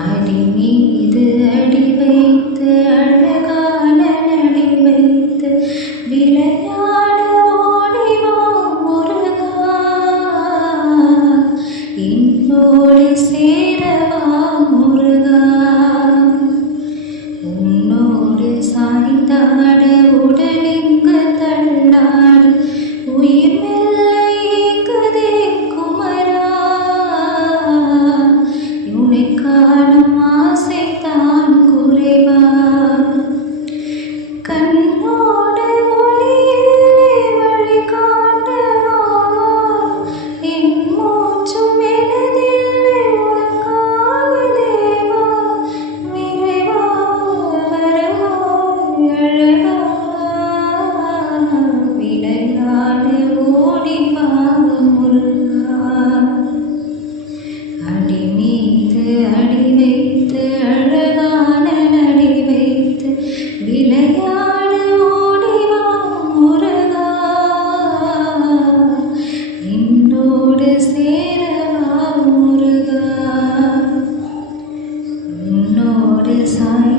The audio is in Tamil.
அடி மீது அடி வைத்து அழகான நடி வைத்து விளையாட ஓடிவா முருகா, என்னோடு சேரவா முருகா, உன்னோடு சாய்ந்தாட உடலிங்கு தள்ளாடு உயிர் மெல்ல ஏங்குதே குமரா, உன்னை காணும் ஆசைதான் குறைவா, கண்ணோடு ஒளியில்லை வழிகாட்டவா, என் மூச்சும் எனதில்லை உனக்காக தேவா, விரைவா வரவா அழகா, விளையாட ஓடிவா முருகா, அடி மீது அடி வைத்து அழகான நடி வைத்து விளையாட ஓடிவா முருகா, என்னோடு சேரவா முருகா, உன்னோடு சாய்